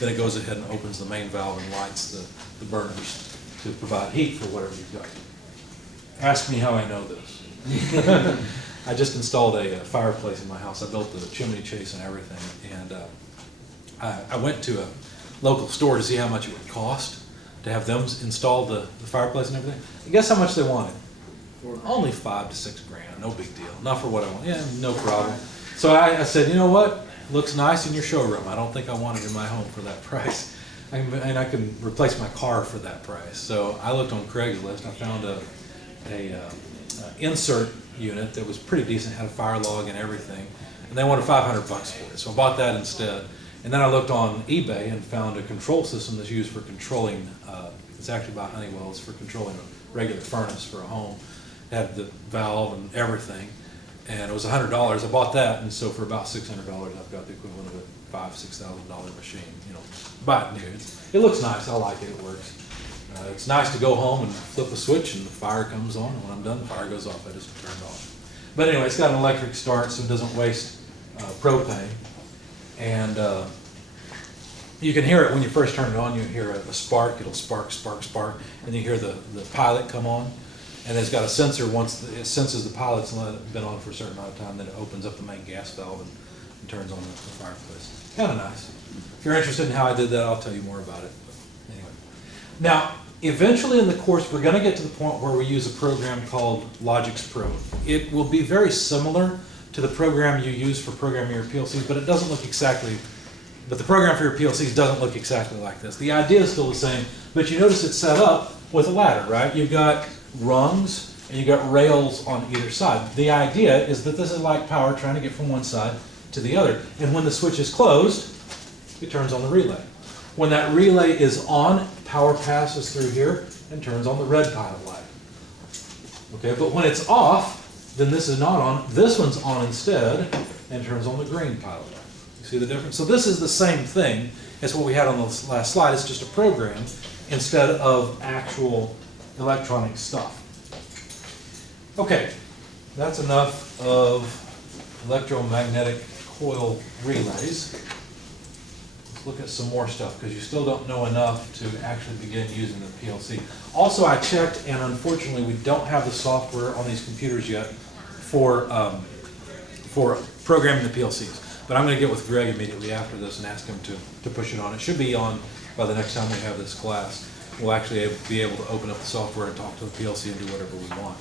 Then it goes ahead and opens the main valve and lights the burners to provide heat for whatever you've got. Ask me how I know this. I just installed a fireplace in my house. I built the chimney chase and everything, and I went to a local store to see how much it would cost to have them install the fireplace and everything. And guess how much they wanted? Only $5 to $6 grand, no big deal. Not for what I want. Yeah, no problem. So I said, you know what? Looks nice in your showroom. I don't think I want it in my home for that price. And I can replace my car for that price. So I looked on Craigslist. I found a insert unit that was pretty decent, had a fire log and everything, and they wanted $500 for it. So I bought that instead. And then I looked on eBay and found a control system that's used for controlling. It's actually by Honeywell. It's for controlling a regular furnace for a home. It had the valve and everything, and it was $100. I bought that, and so for about $600, I've got the equivalent of a $5,000–6,000 machine. You know, buy it new. It looks nice. I like it. It works. It's nice to go home and flip a switch, and the fire comes on. And when I'm done, the fire goes off. I just turn it off. But anyway, it's got an electric start, so it doesn't waste propane. And you can hear it when you first turn it on. You hear a spark. It'll spark, spark, spark, and you hear the pilot come on. And it's got a sensor. Once it senses the pilot's been on for a certain amount of time, then it opens up the main gas valve and turns on the fireplace. Kind of nice. If you're interested in how I did that, I'll tell you more about it. But anyway, now eventually in the course, we're going to get to the point where we use a program called Logix Pro. It will be very similar to the program you use for programming your PLCs, but it doesn't look exactly. But the program for your PLCs doesn't look exactly like this. The idea is still the same, but you notice it's set up with a ladder, right? You've got rungs and you've got rails on either side. The idea is that this is like power trying to get from one side to the other. And when the switch is closed, it turns on the relay. When that relay is on, power passes through here and turns on the red pilot light. Okay, but when it's off, then this is not on. This one's on instead and turns on the green pilot light. You see the difference? So this is the same thing as what we had on the last slide. It's just a program instead of actual electronic stuff. Okay, that's enough of electromagnetic coil relays. Let's look at some more stuff because you still don't know enough to actually begin using the PLC. Also, I checked, and unfortunately we don't have the software on these computers yet for programming the PLCs. But I'm going to get with Greg immediately after this and ask him to push it on. It should be on by the next time we have this class. We'll actually be able to open up the software and talk to the PLC and do whatever we want.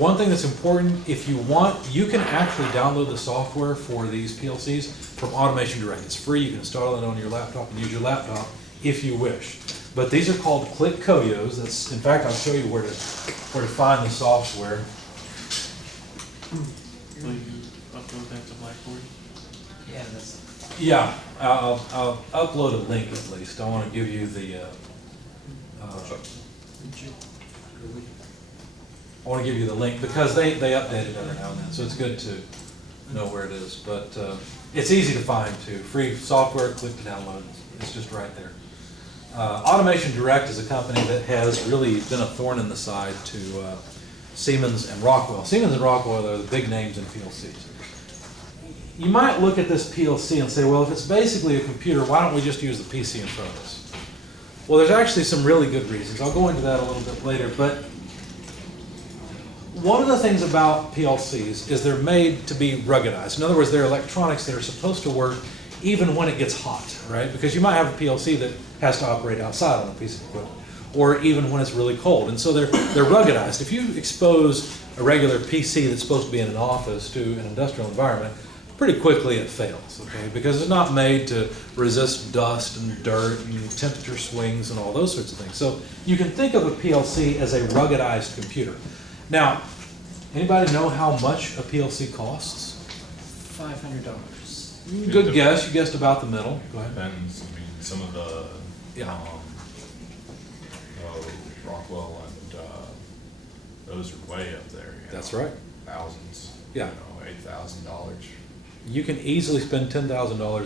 One thing that's important, if you want, you can actually download the software for these PLCs from Automation Direct. It's free. You can install it on your laptop and use your laptop if you wish. But these are called Click Koyos. That's, in fact, I'll show you where to find the software. Will you upload that to Blackboard? Yeah, that's. Yeah, I'll upload a link at least. I want to give you the. I want to give you the link because they update it every now and then, so it's good to know where it is. But it's easy to find too. Free software, click to download. It's just right there. Automation Direct is a company that has really been a thorn in the side to Siemens and Rockwell. Siemens and Rockwell are the big names in PLCs. You might look at this PLC and say, well, if it's basically a computer, why don't we just use the PC in front of us? Well, there's actually some really good reasons. I'll go into that a little bit later, but one of the things about PLCs is they're made to be ruggedized. In other words, they're electronics that are supposed to work even when it gets hot, right? Because you might have a PLC that has to operate outside on a piece of equipment, or even when it's really cold. And so they're ruggedized. If you expose a regular PC that's supposed to be in an office to an industrial environment, pretty quickly it fails, okay? Because it's not made to resist dust and dirt and temperature swings and all those sorts of things. So you can think of a PLC as a ruggedized computer. Now, anybody know how much a PLC costs? $500. Good guess. You guessed about the middle. Go ahead. Depends. I mean, some of the Rockwell and those are way up there. That's right. Thousands. Yeah. $8,000. You can easily spend $10,000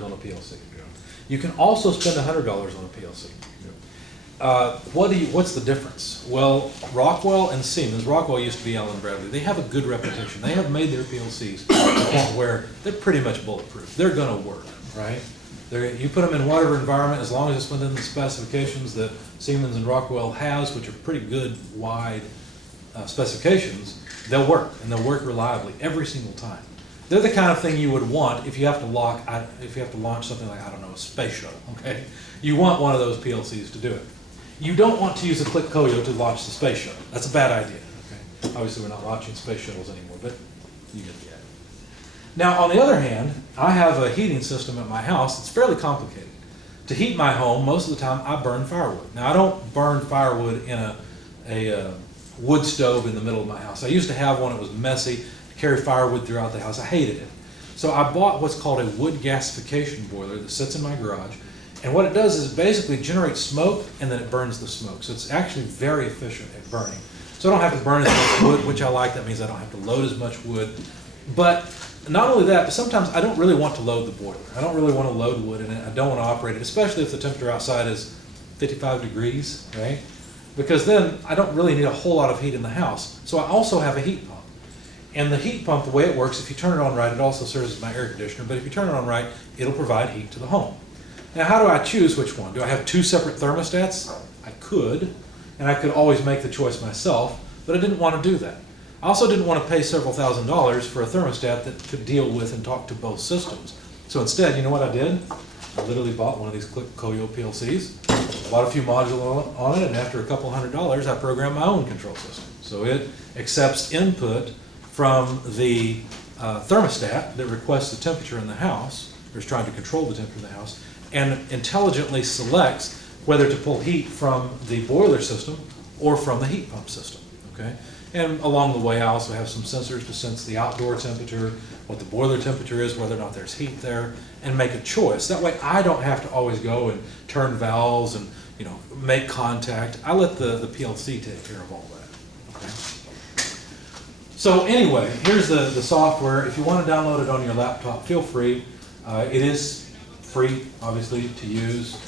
on a PLC. Yeah. You can also spend $100 on a PLC. What's the difference? Well, Rockwell and Siemens, Rockwell used to be Allen Bradley, they have a good reputation. They have made their PLCs to the point where they're pretty much bulletproof. They're going to work, right? You put them in whatever environment, as long as it's within the specifications that Siemens and Rockwell has, which are pretty good, wide specifications, they'll work, and they'll work reliably every single time. They're the kind of thing you would want if you have to launch something like, I don't know, a space shuttle, okay? You want one of those PLCs to do it. You don't want to use a Click Koyo to launch the space shuttle. That's a bad idea, okay? Obviously, we're not launching space shuttles anymore, but you get the idea. Now, on the other hand, I have a heating system at my house that's fairly complicated. To heat my home, most of the time, I burn firewood. Now, I don't burn firewood in a wood stove in the middle of my house. I used to have one. It was messy to carry firewood throughout the house. I hated it. So I bought what's called a wood gasification boiler that sits in my garage. And what it does is it basically generates smoke and then it burns the smoke. So it's actually very efficient at burning. So I don't have to burn as much wood, which I like. That means I don't have to load as much wood. But not only that, but sometimes I don't really want to load the boiler. I don't really want to load wood in it. I don't want to operate it, especially if the temperature outside is 55 degrees, right? Because then I don't really need a whole lot of heat in the house. So I also have a heat pump. And the heat pump, the way it works, if you turn it on right, it also serves as my air conditioner, but if you turn it on right, it'll provide heat to the home. Now, how do I choose which one? Do I have two separate thermostats? I could, and I could always make the choice myself, but I didn't want to do that. I also didn't want to pay several $1,000s for a thermostat that could deal with and talk to both systems. So instead, you know what I did? I literally bought one of these Click Koyo PLCs, bought a few modules on it, and after a couple $100s, I programmed my own control system. So it accepts input from the thermostat that requests the temperature in the house, or is trying to control the temperature in the house, and intelligently selects whether to pull heat from the boiler system or from the heat pump system, okay? And along the way, I also have some sensors to sense the outdoor temperature, what the boiler temperature is, whether or not there's heat there, and make a choice. That way, I don't have to always go and turn valves and, you know, make contact. I let the PLC take care of all that, okay? So anyway, here's the software. If you want to download it on your laptop, feel free. It is free, obviously, to use.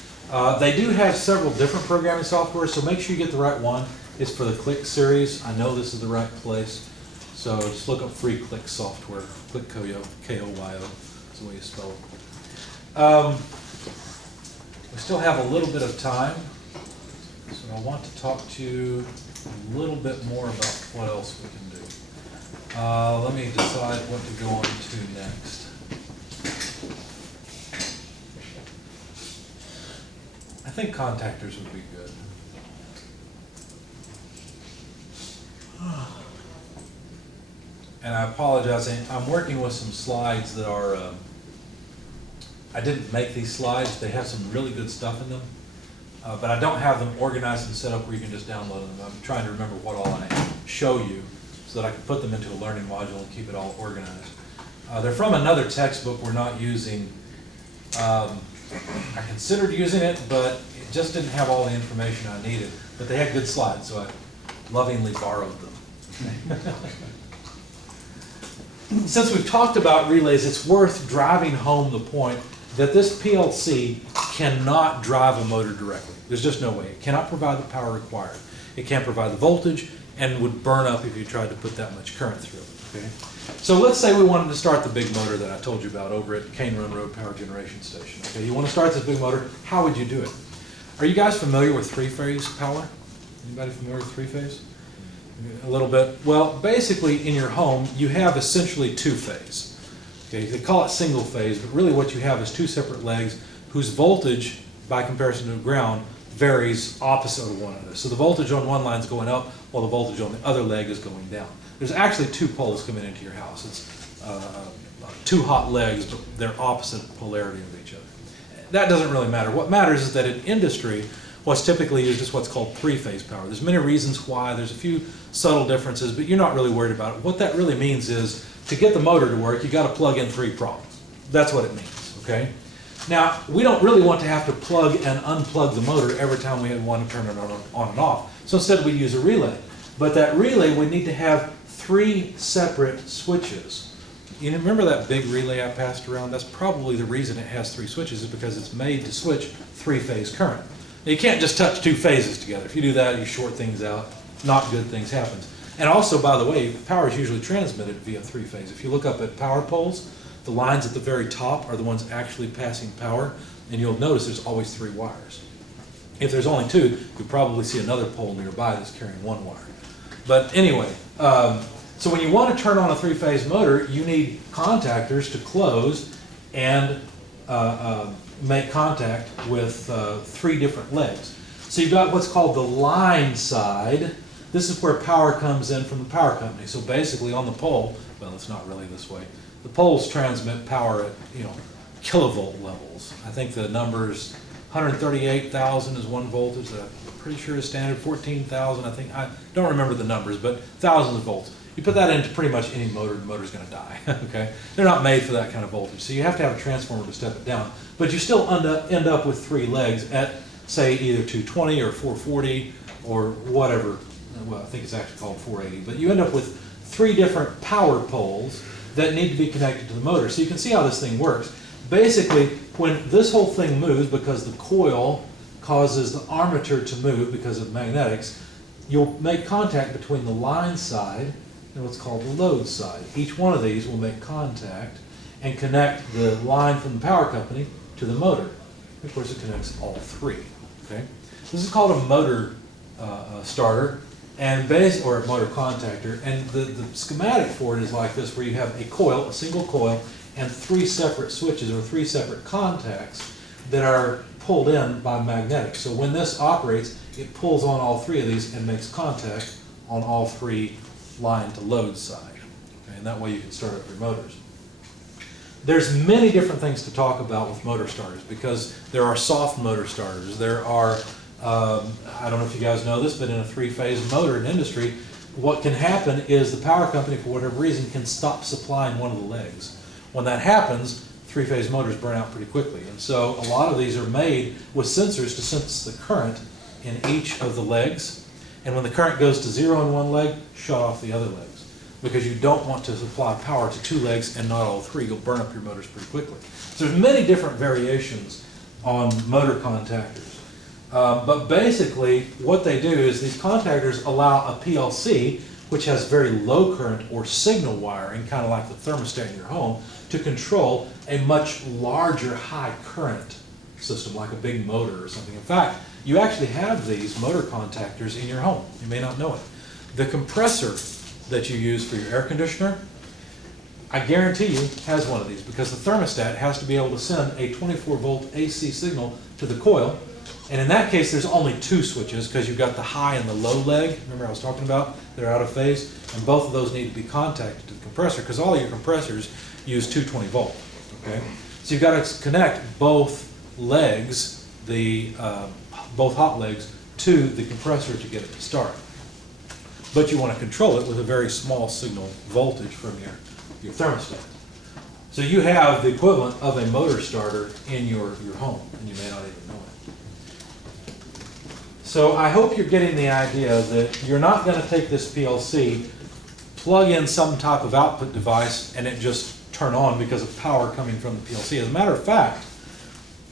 They do have several different programming software, so make sure you get the right one. It's for the Click series. I know this is the right place. So just look up free Click software. Click Koyo, K-O-Y-O. That's the way you spell it. We still have a little bit of time. So I want to talk to you a little bit more about what else we can do. Let me decide what to go on to next. I think contactors would be good. And I apologize, I'm working with some slides that are, I didn't make these slides, they have some really good stuff in them, but I don't have them organized and set up where you can just download them. I'm trying to remember what all I show you so that I can put them into a learning module and keep it all organized. They're from another textbook we're not using. I considered using it, but it just didn't have all the information I needed. But they had good slides, so I lovingly borrowed them. Since we've talked about relays, it's worth driving home the point that this PLC cannot drive a motor directly. There's just no way. It cannot provide the power required. It can't provide the voltage and would burn up if you tried to put that much current through it. Okay? So let's say we wanted to start the big motor that I told you about over at Cane Run Road Power Generation Station. Okay, you want to start this big motor, how would you do it? Are you guys familiar with three-phase power? Anybody familiar with three-phase? A little bit. Well, basically in your home, you have essentially two-phase. Okay, they call it single phase, but really what you have is two separate legs whose voltage, by comparison to the ground, varies opposite of one another. So the voltage on one line is going up, while the voltage on the other leg is going down. There's actually two poles coming into your house. It's two hot legs, but they're opposite polarity of each other. That doesn't really matter. What matters is that in industry, what's typically used is what's called three-phase power. There's many reasons why. There's a few subtle differences, but you're not really worried about it. What that really means is to get the motor to work, you got to plug in three prongs. That's what it means, okay? Now, we don't really want to have to plug and unplug the motor every time we want to turn it on and off. So instead we use a relay. But that relay would need to have three separate switches. You remember that big relay I passed around? That's probably the reason it has three switches, is because it's made to switch three-phase current. Now, you can't just touch two phases together. If you do that, you short things out. Not good things happen. And also, by the way, power is usually transmitted via three-phase. If you look up at power poles, the lines at the very top are the ones actually passing power. and you'll notice there's always 3 wires. If there's only 2, you'll probably see another pole nearby that's carrying 1 wire. But anyway, so when you want to turn on a 3-phase motor, you need contactors to close and make contact with 3 different legs. So you've got what's called the line side. This is where power comes in from the power company. So basically on the pole, well, it's not really this way. The poles transmit power at, kilovolt levels. I think the number's 138,000 is 1 voltage. I'm pretty sure is standard 14,000. I don't remember the numbers, but thousands of volts. You put that into pretty much any motor, the motor's going to die. Okay, they're not made for that kind of voltage, so you have to have a transformer to step it down. But you still end up with 3 legs at, say, either 220 or 440 or whatever. Well, I think it's actually called 480. But you end up with 3 different power poles that need to be connected to the motor. So you can see how this thing works. Basically, when this whole thing moves, because the coil causes the armature to move because of magnetics, you'll make contact between the line side and what's called the load side. Each one of these will make contact and connect the line from the power company to the motor. Of course, it connects all 3. Okay, this is called a motor starter and or a motor contactor. And the schematic for it is like this, where you have a coil, a single coil, and 3 separate switches or 3 separate contacts that are pulled in by magnetics. So when this operates, it pulls on all 3 of these and makes contact on all 3 line to load side. Okay, and that way you can start up your motors. There's many different things to talk about with motor starters, because there are soft motor starters. There are, I don't know if you guys know this, but in a 3-phase motor in industry, what can happen is the power company, for whatever reason, can stop supplying one of the legs. When that happens, 3-phase motors burn out pretty quickly. And so a lot of these are made with sensors to sense the current in each of the legs. And when the current goes to 0 in one leg, shut off the other legs. Because you don't want to supply power to 2 legs and not all 3. You'll burn up your motors pretty quickly. So there's many different variations on motor contactors. But basically, what they do is these contactors allow a PLC, which has very low current or signal wiring, kind of like the thermostat in your home, to control a much larger high current system, like a big motor or something. In fact, you actually have these motor contactors in your home. You may not know it. The compressor that you use for your air conditioner, I guarantee you, has one of these, because the thermostat has to be able to send a 24-volt AC signal to the coil. And in that case, there's only 2 switches, because you've got the high and the low leg. Remember I was talking about? They're out of phase. And both of those need to be contacted to the compressor, because all your compressors use 220 volt. Okay? So you've got to connect both legs, both hot legs, to the compressor to get it to start. But you want to control it with a very small signal voltage from your thermostat. So you have the equivalent of a motor starter in your home, and you may not even know it. So I hope you're getting the idea that you're not going to take this PLC, plug in some type of output device, and it just turn on because of power coming from the PLC. As a matter of fact,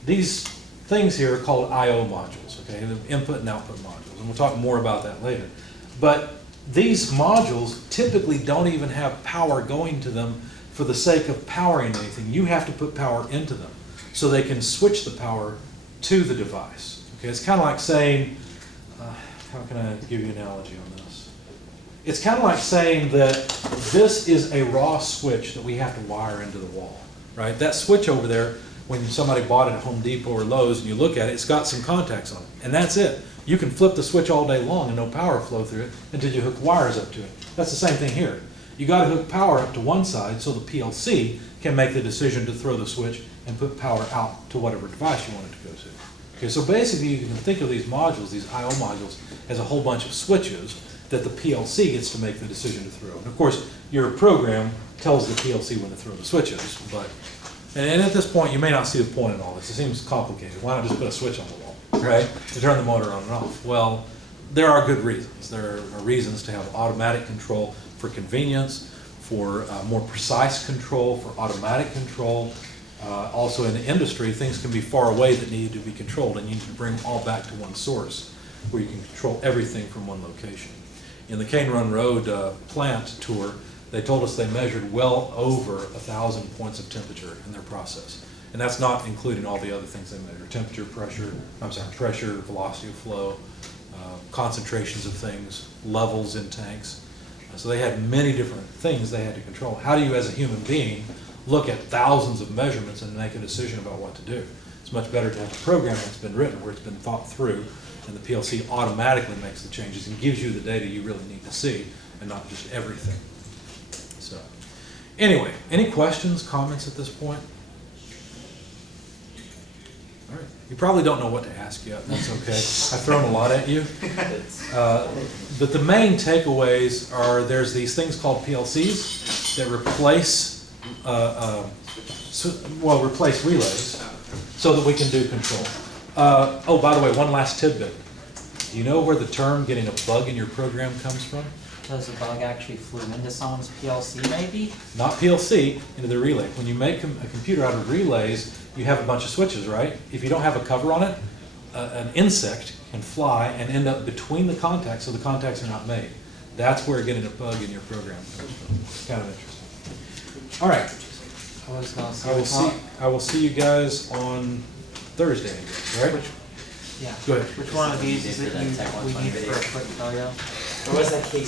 these things here are called I/O modules, okay, the input and output modules, and we'll talk more about that later. But these modules typically don't even have power going to them for the sake of powering anything. You have to put power into them so they can switch the power to the device. Okay, it's kind of like saying, how can I give you an analogy on this? It's kind of like saying that this is a raw switch that we have to wire into the wall, right? That switch over there, when somebody bought it at Home Depot or Lowe's and you look at it, it's got some contacts on it, and that's it. You can flip the switch all day long and no power flow through it until you hook wires up to it. That's the same thing here. You got to hook power up to one side so the PLC can make the decision to throw the switch and put power out to whatever device you want it to go to. Okay, so basically you can think of these modules, these I/O modules, as a whole bunch of switches that the PLC gets to make the decision to throw. And of course, your program tells the PLC when to throw the switches. And at this point, you may not see the point in all this. It seems complicated. Why not just put a switch on the wall, right, to turn the motor on and off? Well, there are good reasons. There are reasons to have automatic control for convenience, for more precise control, for automatic control. Also in the industry, things can be far away that need to be controlled, and you need to bring them all back to one source where you can control everything from one location. In the Cane Run Road plant tour, they told us they measured well over 1,000 points of temperature in their process. And that's not including all the other things they measure, temperature, pressure, velocity of flow, concentrations of things, levels in tanks. So they had many different things they had to control. How do you, as a human being, look at thousands of measurements and make a decision about what to do? It's much better to have a program that's been written, where it's been thought through, and the PLC automatically makes the changes and gives you the data you really need to see, and not just everything. So, anyway, any questions, comments at this point? All right. You probably don't know what to ask yet, that's okay. I've thrown a lot at you. But the main takeaways are there's these things called PLCs that replace, replace relays so that we can do control. Oh, by the way, one last tidbit. Do you know where the term getting a bug in your program comes from? Does the bug actually flew into someone's PLC maybe? Not PLC, into the relay. When you make a computer out of relays, you have a bunch of switches, right? If you don't have a cover on it, an insect can fly and end up between the contacts, so the contacts are not made. That's where getting a bug in your program comes from. It's kind of interesting. All right. I was gonna say, I will see you guys on Thursday, I guess, right? yeah. Go ahead. Which one of these is it we need for a quick yo-yo? Or was that case